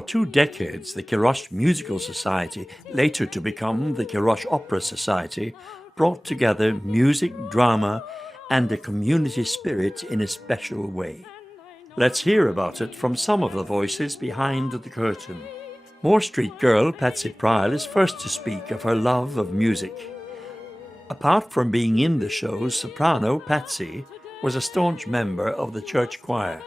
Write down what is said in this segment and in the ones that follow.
For 2 decades, the Kilrush Musical Society, later to become the Kilrush Opera Society, brought together music, drama, and a community spirit in a special way. Let's hear about it from some of the voices behind the curtain. Moore Street girl Patsy Pryle is first to speak of her love of music. Apart from being in the shows, soprano Patsy was a staunch member of the church choir.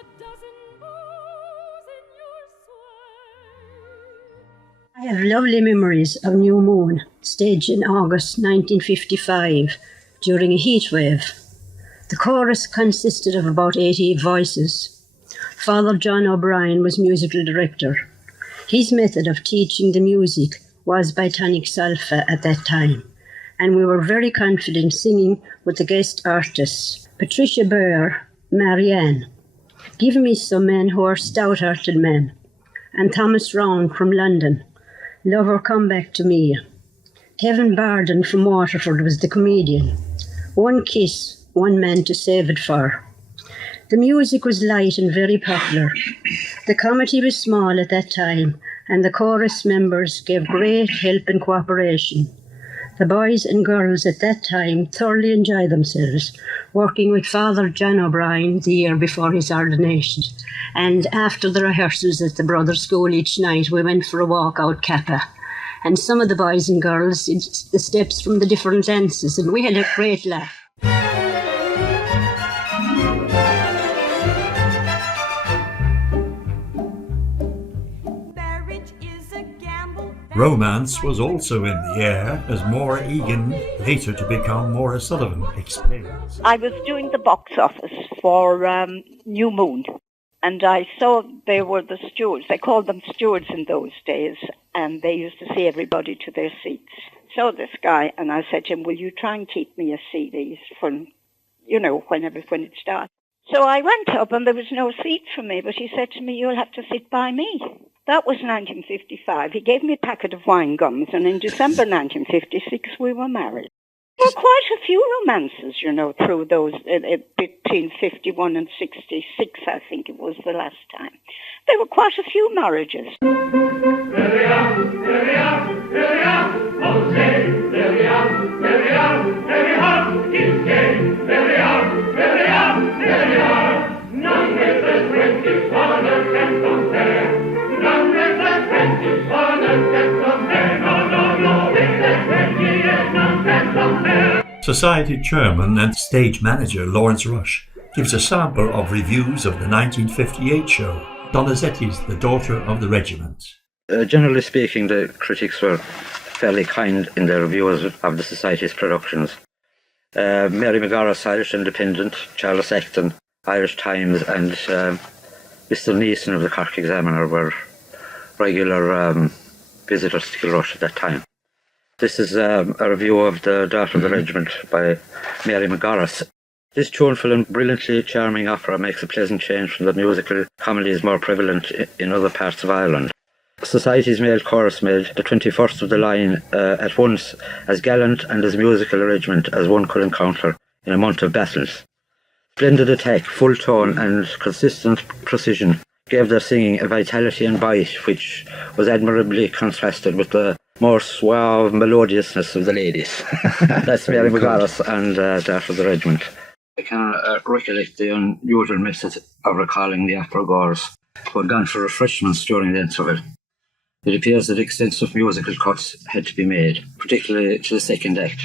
I have lovely memories of New Moon, staged in August 1955 during a heat wave. The chorus consisted of about 88 voices. Father John O'Brien was musical director. His method of teaching the music was by tonic solfa at that time, and we were very confident singing with the guest artists, Patricia Burr, Marianne, Give Me Some Men Who Are Stout-Hearted Men, and Thomas Round from London, Lover Come Back to Me. Kevin Barden from Waterford was the comedian. One Kiss, One Man to Save It For. The music was light and very popular. The committee was small at that time, and the chorus members gave great help and cooperation. The boys and girls at that time thoroughly enjoyed themselves, working with Father John O'Brien the year before his ordination. And after the rehearsals at the Brothers' School each night, we went for a walk out Kappa. And some of the boys and girls did the steps from the different dances, and we had a great laugh. Romance was also in the air, as Maura Egan, later to become Maura Sullivan, explains. I was doing the box office for New Moon, and I saw they were the stewards. They called them stewards in those days, and they used to see everybody to their seats. So this guy, and I said to him, will you try and keep me a seat for, when it starts. So I went up, and there was no seat for me, but he said to me, you'll have to sit by me. That was 1955. He gave me a packet of wine gums, and in December 1956, we were married. There were quite a few romances, through those, between 51 and 66, I think it was the last time. There were quite a few marriages. Society chairman and stage manager Lawrence Rush gives a sample of reviews of the 1958 show, Donizetti's The Daughter of the Regiment. Generally speaking, the critics were fairly kind in their reviews of the Society's productions. Mary McGarris, Irish Independent, Charles Acton, Irish Times, and Mr. Neeson of the Cork Examiner were regular visitors to Kilrush at that time. This is a review of The Daughter of the Regiment by Mary McGarris. This tuneful and brilliantly charming opera makes a pleasant change from the musical comedies more prevalent in other parts of Ireland. Society's male chorus made the 21st of the line at once as gallant and as musical a regiment as one could encounter in a month of battles. Splendid attack, full tone and consistent precision gave their singing a vitality and bite which was admirably contrasted with the more suave melodiousness of the ladies. That's Mary McGarris and Daughter of the Regiment. I can recollect the unusual method of recalling the opera goers who had gone for refreshments during the interval. It appears that extensive musical cuts had to be made, particularly to the second act.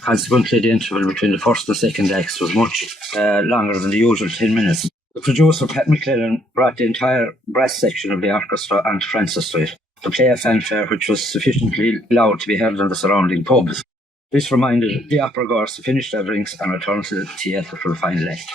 Consequently, the interval between the first and second acts was much longer than the usual 10 minutes. The producer, Pat McClellan, brought the entire brass section of the orchestra onto Francis Street to play a fanfare which was sufficiently loud to be heard in the surrounding pubs. This reminded the opera goers to finish their drinks and return to the theatre for the final act.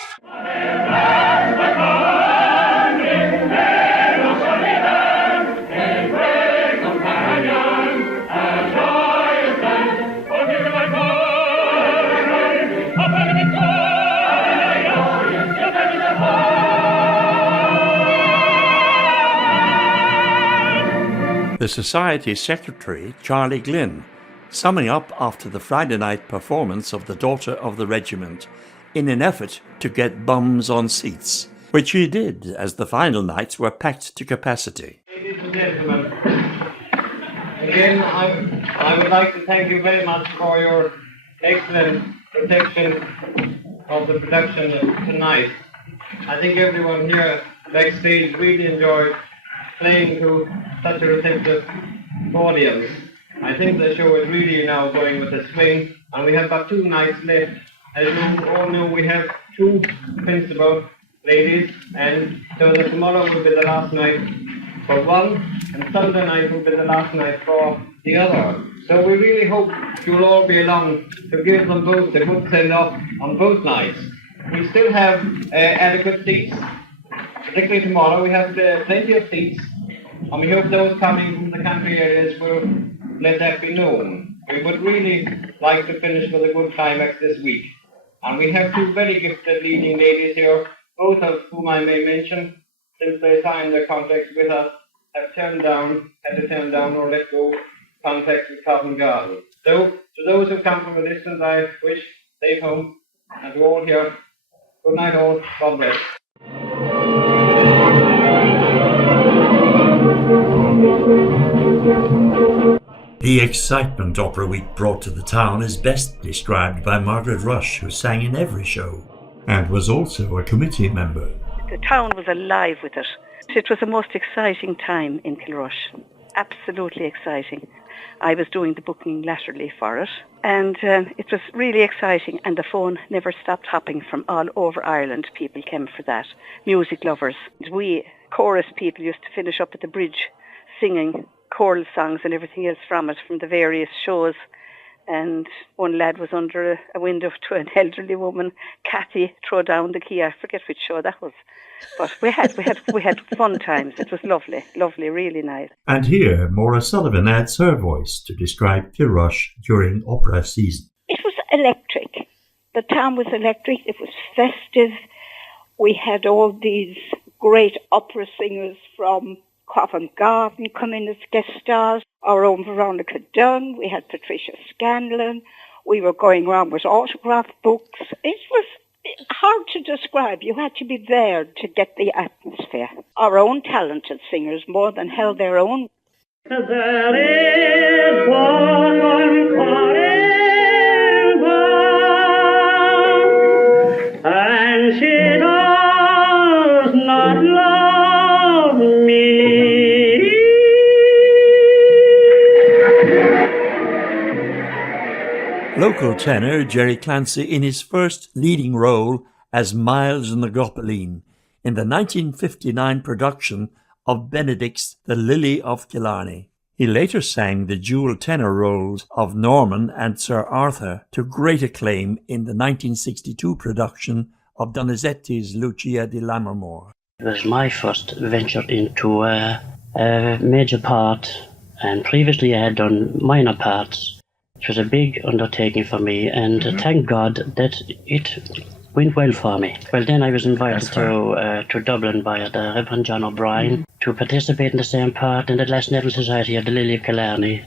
The Society Secretary, Charlie Glynn, summing up after the Friday night performance of The Daughter of the Regiment in an effort to get bums on seats, which he did as the final nights were packed to capacity. Ladies and gentlemen, again, I would like to thank you very much for your excellent protection of the production tonight. I think everyone here backstage really enjoyed playing to such a receptive audience. I think the show is really now going with a swing, and we have about 2 nights left. As you all know, we have 2 principal ladies, and so that tomorrow will be the last night for one, and Sunday night will be the last night for the other. So we really hope you'll all be along to give them both a good send-off on both nights. We still have adequate seats, particularly tomorrow. We have plenty of seats, and we hope those coming from the country areas will let that be known. We would really like to finish with a good climax this week. And we have 2 very gifted leading ladies here, both of whom I may mention, since they signed their contracts with us, had to turn down or let go contracts with Covent Garden. So, to those who come from a distance, I wish safe home, and to all here, good night all, God bless. The excitement Opera Week brought to the town is best described by Margaret Rush, who sang in every show and was also a committee member. The town was alive with it. It was the most exciting time in Kilrush. Absolutely exciting. I was doing the booking latterly for it, and it was really exciting, and the phone never stopped hopping from all over Ireland. People came for that. Music lovers. We, chorus people, used to finish up at the bridge singing choral songs and everything else from it, from the various shows. And one lad was under a window to an elderly woman, Kathy, throw down the key. I forget which show that was. But we had fun times. It was lovely, really nice. And here, Maura Sullivan adds her voice to describe Kilrush during opera season. It was electric. The town was electric. It was festive. We had all these great opera singers from Covent Garden come in as guest stars. Our own Veronica Dunn. We had Patricia Scanlon. We were going around with autograph books. It was hard to describe. You had to be there to get the atmosphere. Our own talented singers more than held their own. There is one forever, and she does not love me. Local tenor Jerry Clancy in his first leading role as Miles in the Gobelin in the 1959 production of Benedict's The Lily of Killarney. He later sang the dual tenor roles of Norman and Sir Arthur to great acclaim in the 1962 production of Donizetti's Lucia di Lammermoor. It was my first venture into a major part, and previously I had done minor parts. It was a big undertaking for me, and thank God that it went well for me. Well, then I was invited to Dublin by the Reverend John O'Brien to participate in the same part in the Glasneville Society of the Lily of Killarney.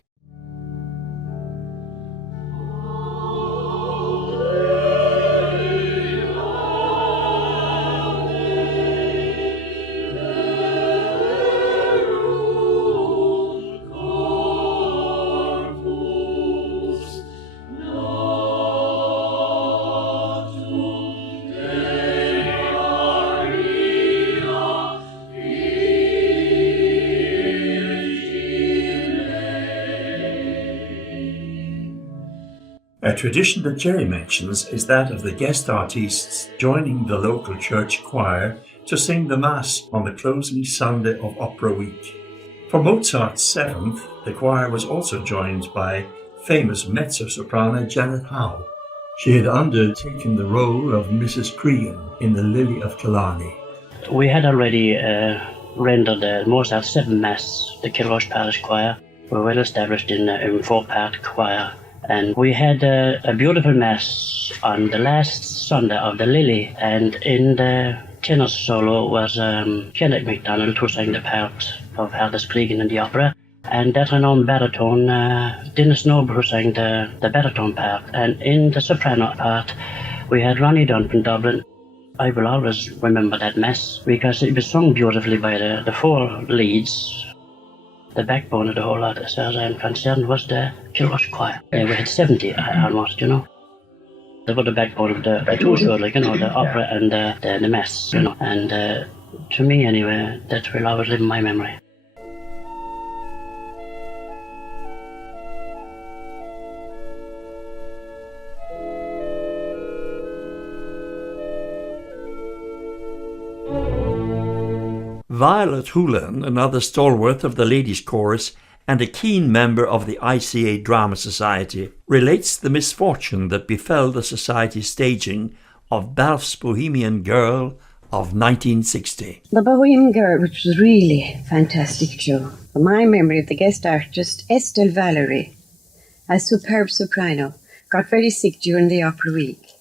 A tradition that Jerry mentions is that of the guest artists joining the local church choir to sing the Mass on the closing Sunday of Opera Week. For Mozart's Seventh, the choir was also joined by famous mezzo-soprano Janet Howe. She had undertaken the role of Mrs. Cregan in The Lily of Killarney. We had already rendered Mozart's Seventh Mass. The Kilrush Parish Choir were well established in a 4-part choir. And we had a beautiful Mass on the last Sunday of the Lily, and in the tenor solo was Kenneth MacDonald, who sang the part of Hardus Cregan in the opera, and that renowned baritone, Dennis Noble, who sang the baritone part. And in the soprano part, we had Ronnie Dunn from Dublin. I will always remember that Mass because it was sung beautifully by the 4 leads, The backbone of the whole lot, as far as I'm concerned, was the Kilrush choir. We had 70 almost, you know. They were the backbone of the two shows, like, you know, the opera and the mass, you know. And to me, anyway, that will always live in my memory. Violet Hoolan, another stalwart of the ladies' chorus and a keen member of the ICA Drama Society, relates the misfortune that befell the Society's staging of Balfe's Bohemian Girl of 1960. The Bohemian Girl, which was really a fantastic show. My memory of the guest artist, Estelle Valerie, a superb soprano, got very sick during the opera week,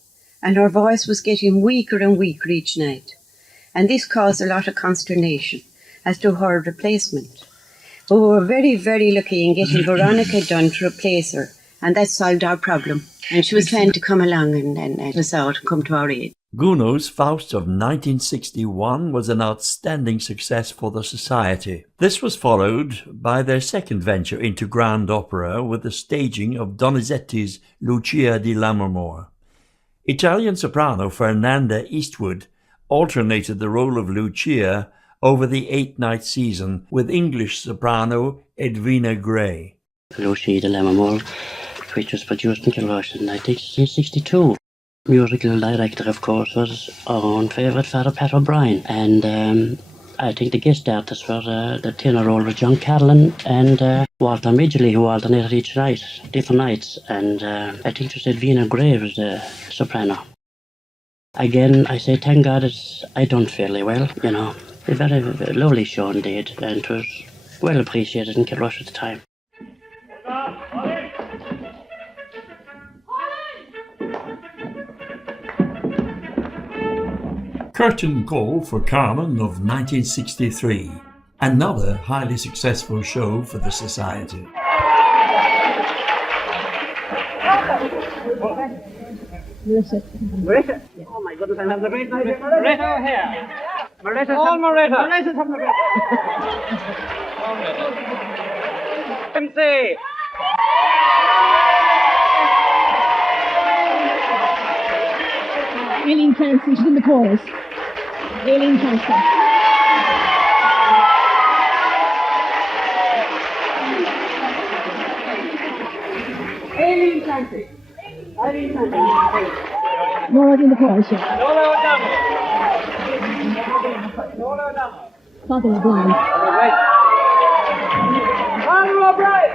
and her voice was getting weaker and weaker each night. And this caused a lot of consternation as to her replacement. But we were very, very lucky in getting Veronica Dunn to replace her, and that solved our problem. And she was trying to come along and help us out and come to our aid. Gounod's Faust of 1961 was an outstanding success for the Society. This was followed by their second venture into grand opera with the staging of Donizetti's Lucia di Lammermoor. Italian soprano Fernanda Eastwood alternated the role of Lucia over the 8-night season with English soprano Edwina Gray. Lucia di Lammermoor, which was produced in Kilrush in 1962. Musical director, of course, was our own favourite Father Pat O'Brien, and I think the guest artists were the tenor role was John Carlin and Walter Midgley, who alternated each night, different nights, and I think it was Edwina Gray was the soprano. Again, I say thank God I done fairly well, you know. A very, very lovely show indeed, and it was well appreciated in Kilrush at the time. Curtain Call for Carmen of 1963, another highly successful show for the Society. Marita. Oh my goodness, I have the great Marita here. Marita. All Marita. Marita's having the great. MC. Aileen Clancy, she's in the chorus. Aileen Clancy. Aileen Clancy. Aileen Clancy. Nora's in the chorus, yeah. Nora O'Donnell. Nora O'Donnell. Father O'Brien. Father O'Brien.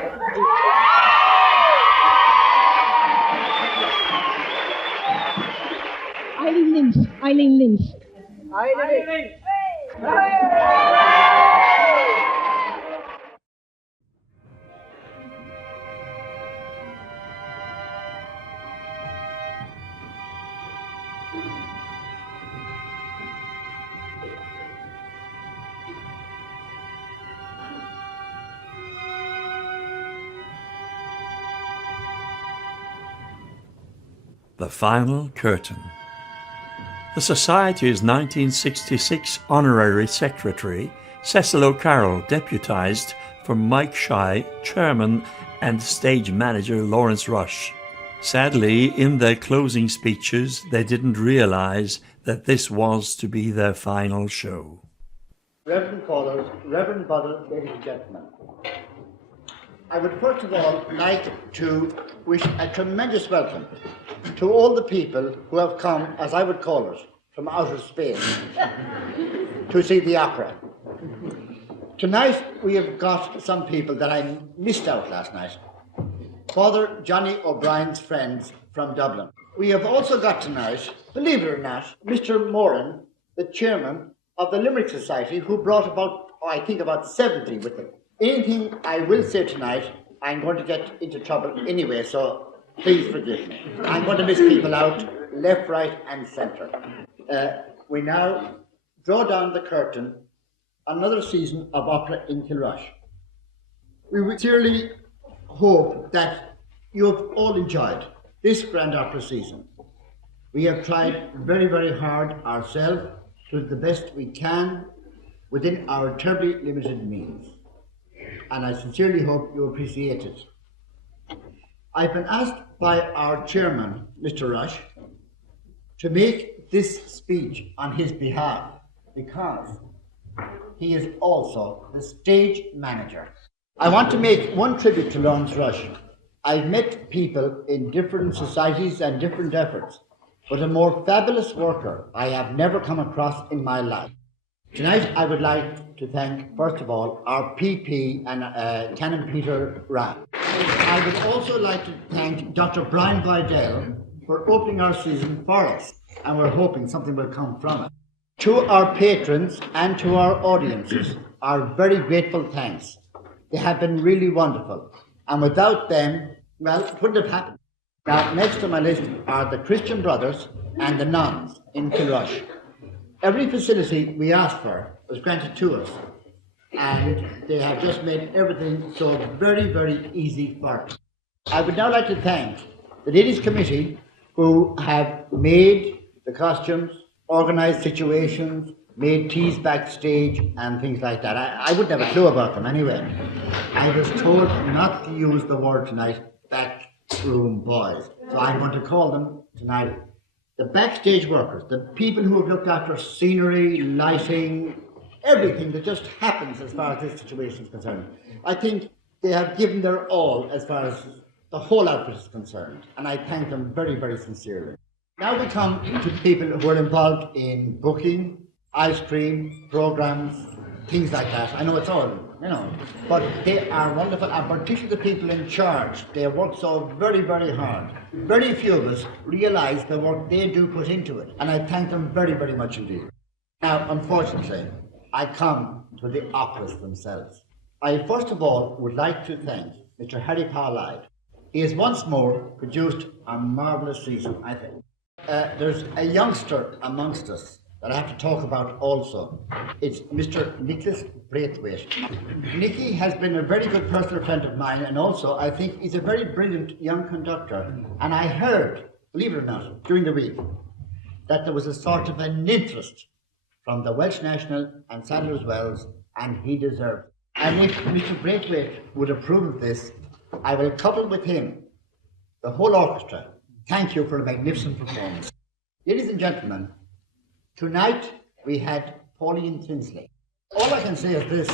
Eileen Lynch. Eileen Lynch. Eileen Lynch. The Final Curtain. The Society's 1966 Honorary Secretary, Cecil O'Carroll, deputised for Mike Shy, Chairman, and Stage Manager Lawrence Rush. Sadly, in their closing speeches, they didn't realise that this was to be their final show. Reverend callers, Reverend Buddle, ladies and gentlemen, I would first of all like to wish a tremendous welcome to all the people who have come, as I would call it, from outer space to see the opera. Tonight we have got some people that I missed out last night. Father Johnny O'Brien's friends from Dublin. We have also got tonight, believe it or not, Mr. Moran, the chairman of the Limerick Society, who brought about, I think about 70 with him. Anything I will say tonight, I'm going to get into trouble anyway, so please forgive me. I'm going to miss people out, left, right, and centre. We now draw down the curtain on another season of opera in Kilrush. We sincerely hope that you have all enjoyed this grand opera season. We have tried very, very hard ourselves to do the best we can within our terribly limited means. and I sincerely hope you appreciate it. I've been asked by our chairman, Mr. Rush, to make this speech on his behalf because he is also the stage manager. I want to make one tribute to Lawrence Rush. I've met people in different societies and different efforts, but a more fabulous worker I have never come across in my life. Tonight I would like to thank, first of all, our PP and Canon Peter Rapp. I would also like to thank Dr. Brian Vidal for opening our season for us, and we're hoping something will come from it. To our patrons and to our audiences, our very grateful thanks. They have been really wonderful, and without them, well, it wouldn't have happened. Now, next on my list are the Christian Brothers and the nuns in Kilrush. Every facility we asked for was granted to us, and they have just made everything so very, very easy for us. I would now like to thank the Ladies Committee who have made the costumes, organised situations, made teas backstage and things like that. I wouldn't have a clue about them anyway. I was told not to use the word tonight, backroom boys. So I'm going to call them tonight the backstage workers, the people who have looked after scenery, lighting, everything that just happens as far as this situation is concerned. I think they have given their all as far as the whole outfit is concerned, and I thank them very, very sincerely. Now we come to people who are involved in booking, ice cream, programs, things like that. I know it's all, but they are wonderful, and particularly the people in charge. They work so very, very hard. Very few of us realise the work they do put into it, and I thank them very, very much indeed. Now, unfortunately, I come to the operas themselves. I first of all would like to thank Mr. Harry Powell-Lloyd. He has once more produced a marvellous season, I think. There's a youngster amongst us that I have to talk about also. It's Mr. Nicholas Braithwaite. Nicky has been a very good personal friend of mine, and also I think he's a very brilliant young conductor. And I heard, believe it or not, during the week, that there was a sort of an interest from the Welsh National and Sadler's Wells, and he deserved it. And if Mr. Braithwaite would approve of this, I will couple with him the whole orchestra. Thank you for a magnificent performance. Ladies and gentlemen, tonight we had Pauline Tinsley. All I can say is this: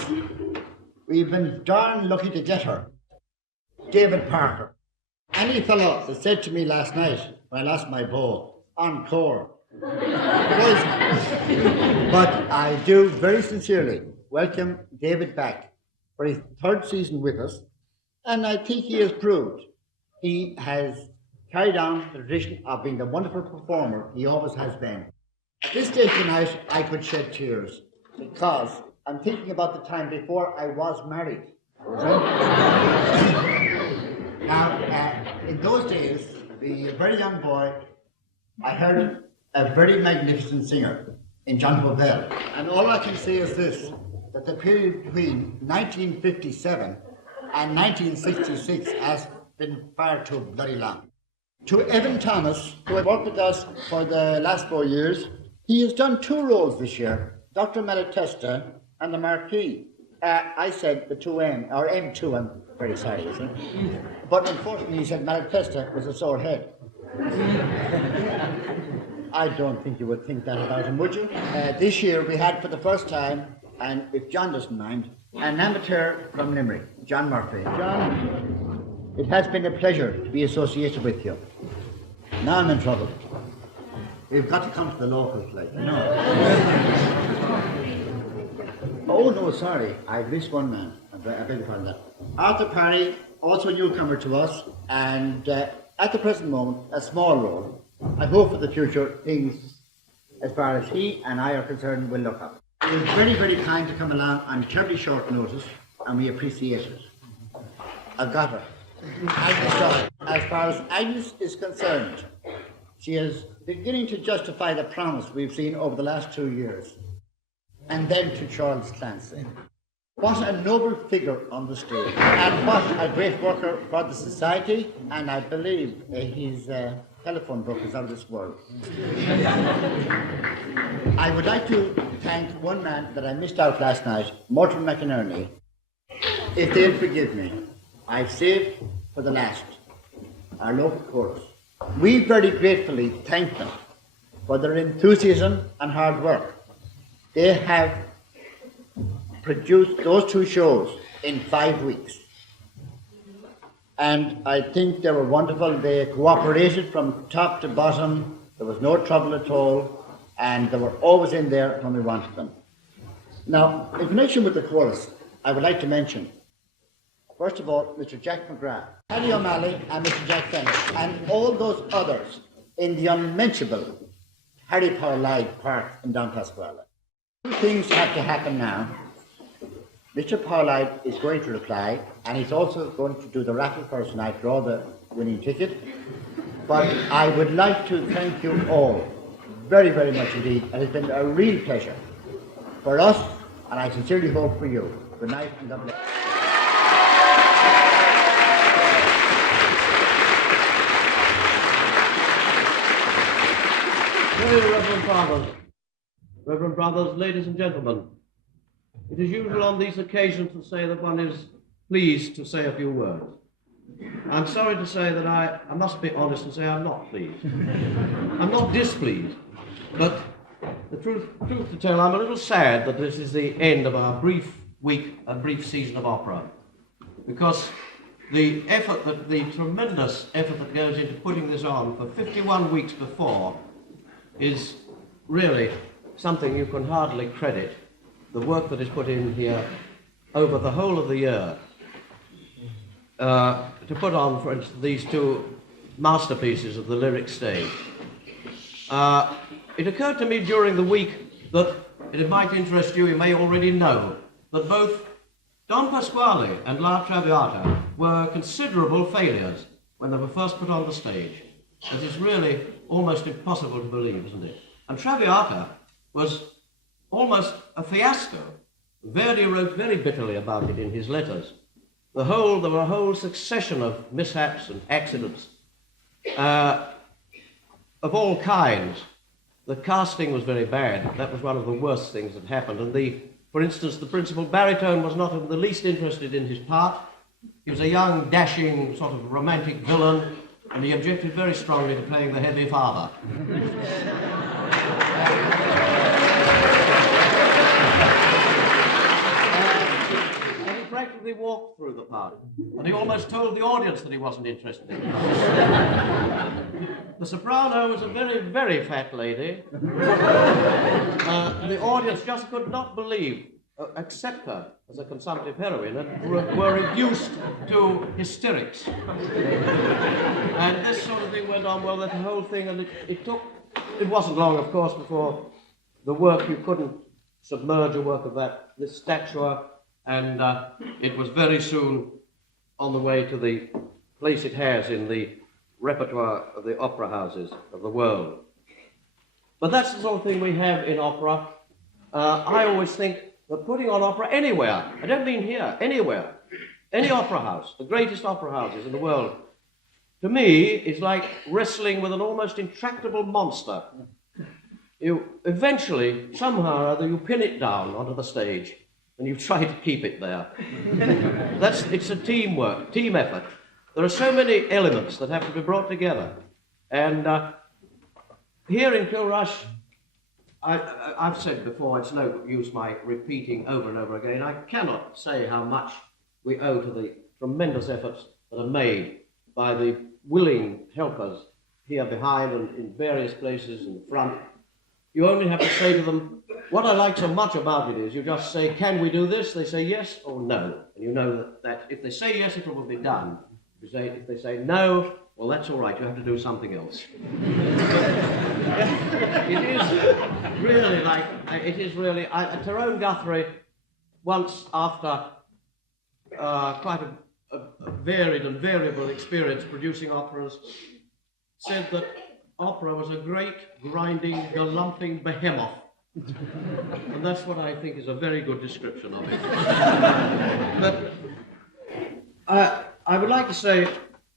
we've been darn lucky to get her. David Parker. Any fellow that said to me last night when I lost my bow, encore. But I do very sincerely welcome David back for his third season with us, and I think he has proved he has carried on the tradition of being the wonderful performer he always has been. At this stage tonight, I could shed tears because I'm thinking about the time before I was married. Now, in those days, being a very young boy, I heard a very magnificent singer in John Bovell. And all I can say is this, that the period between 1957 and 1966 has been far too bloody long. To Evan Thomas, who had worked with us for the last 4 years, he has done 2 roles this year, Dr. Malatesta and the Marquis. I said the 2M, or M2, I'm very sorry, isn't it? But unfortunately he said Malatesta was a sore head. I don't think you would think that about him, would you? This year we had for the first time, and if John doesn't mind, an amateur from Limerick, John Murphy. John, it has been a pleasure to be associated with you. Now I'm in trouble. We've got to come to the locals, like, Oh, no, sorry. I missed one man. I beg your pardon that. Arthur Parry, also a newcomer to us, and at the present moment, a small role. I hope for the future things, as far as he and I are concerned, will look up. He was very, very kind to come along on terribly short notice, and we appreciate it. I've got her. As far as Agnes is concerned, she is beginning to justify the promise we've seen over the last 2 years. And then to Charles Clancy. What a noble figure on the stage, and what a great worker for the society, and I believe his telephone book is out of this world. I would like to thank one man that I missed out last night, Morton McInerney. if they'll forgive me, I've saved for the last our local chorus. We very gratefully thank them for their enthusiasm and hard work. They have produced those two shows in 5 weeks. And I think they were wonderful. They cooperated from top to bottom. There was no trouble at all. And they were always in there when we wanted them. Now, in connection with the chorus, I would like to mention, first of all, Mr. Jack McGrath, Paddy O'Malley and Mr. Jack Bennett, and all those others in the unmentionable Harry Powell-Lloyd Park in Don Pasquale. Two things have to happen now. Mr. Powell-Lloyd is going to reply, and he's also going to do the raffle for us tonight, draw the winning ticket. But I would like to thank you all very, very much indeed. It has been a real pleasure for us, and I sincerely hope for you. Good night and God bless. Very Reverend Brothers, ladies and gentlemen, it is usual on these occasions to say that one is pleased to say a few words. I'm sorry to say that I must be honest and say I'm not pleased. I'm not displeased, but the truth to tell, I'm a little sad that this is the end of our brief week and brief season of opera, because the tremendous effort that goes into putting this on for 51 weeks before is really something you can hardly credit. The work that is put in here over the whole of the year to put on, for instance, these two masterpieces of the lyric stage. It occurred to me during the week that it might interest you, you may already know, that both Don Pasquale and La Traviata were considerable failures when they were first put on the stage. It is really almost impossible to believe, isn't it? And Traviata was almost a fiasco. Verdi wrote very bitterly about it in his letters. There were a whole succession of mishaps and accidents of all kinds. The casting was very bad. That was one of the worst things that happened. And for instance, the principal baritone was not in the least interested in his part. He was a young, dashing, sort of romantic villain, and he objected very strongly to playing the heavy father. And he practically walked through the part, and he almost told the audience that he wasn't interested in it. The soprano was a very, very fat lady. The audience just could not accept her as a consumptive heroine, and were reduced to hysterics. And this sort of thing went on, well, that whole thing, and it wasn't long, of course, before the work, you couldn't submerge a work of this stature, and it was very soon on the way to the place it has in the repertoire of the opera houses of the world. But that's the sort of thing we have in opera. I always think that putting on opera anywhere, I don't mean here, anywhere, any opera house, the greatest opera houses in the world, to me is like wrestling with an almost intractable monster. You eventually, somehow or other, you pin it down onto the stage and you try to keep it there. It's a teamwork, team effort. There are so many elements that have to be brought together. And here in Kilrush, I've said before, it's no use my repeating over and over again, I cannot say how much we owe to the tremendous efforts that are made by the willing helpers here behind and in various places in the front. You only have to say to them, what I like so much about it is you just say, can we do this? They say yes or no. And you know that if they say yes, it will be done. If they say no, well, that's all right, you have to do something else. Tyrone Guthrie, once after quite a varied and variable experience producing operas, said that opera was a great, grinding, galumping behemoth. And that's what I think is a very good description of it. But I would like to say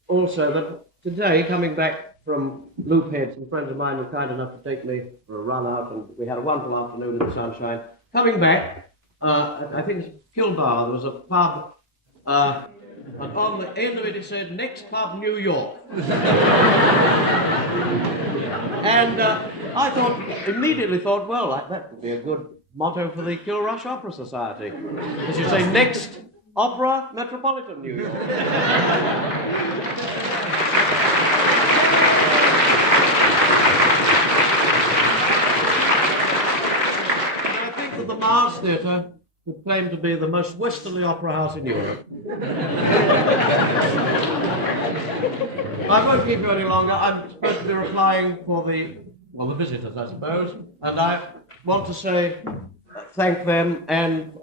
also that today, coming back from Loophead, some friends of mine were kind enough to take me for a run out, and we had a wonderful afternoon in the sunshine. Coming back, I think it's Kilbar, there was a pub And on the end of it, it said, "Next Club, New York." And I immediately thought, well, that would be a good motto for the Kilrush Opera Society. It should say, "Next Opera, Metropolitan New York." I think that the Mars Theatre would claim to be the most westerly opera house in Europe. I won't keep you any longer. I'm supposed to be replying for the visitors, I suppose, and I want to say thank them, and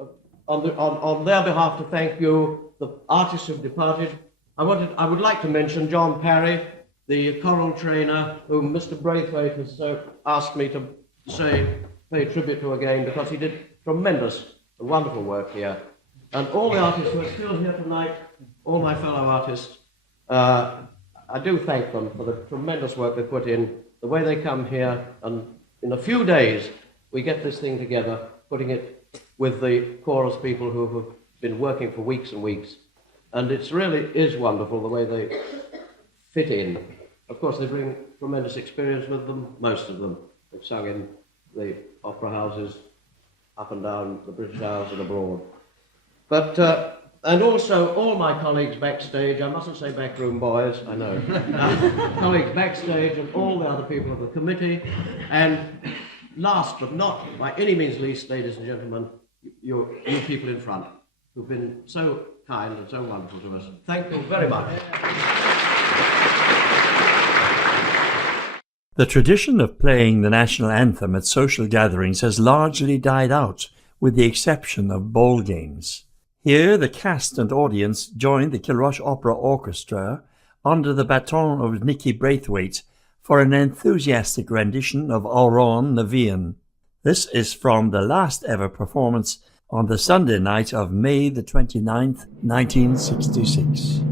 on their behalf to thank you, the artists who've departed. I would like to mention John Parry, the choral trainer, whom Mr. Braithwaite has asked me to pay tribute to again, because he did tremendous and wonderful work here. And all the artists who are still here tonight, all my fellow artists, I do thank them for the tremendous work they put in, the way they come here, and in a few days we get this thing together, putting it with the chorus people who have been working for weeks and weeks. And it really is wonderful the way they fit in. Of course, they bring tremendous experience with them, most of them. They've sung in the opera houses up and down the British Isles and abroad. But, and also all my colleagues backstage, I mustn't say backroom boys, I know, colleagues backstage and all the other people of the committee, and last but not by any means least, ladies and gentlemen, you people in front, who've been so kind and so wonderful to us. Thank you very much. The tradition of playing the national anthem at social gatherings has largely died out, with the exception of ball games. Here the cast and audience joined the Kilrush Opera Orchestra under the baton of Nicky Braithwaite for an enthusiastic rendition of Auron Nevian. This is from the last ever performance on the Sunday night of May the 29th, 1966.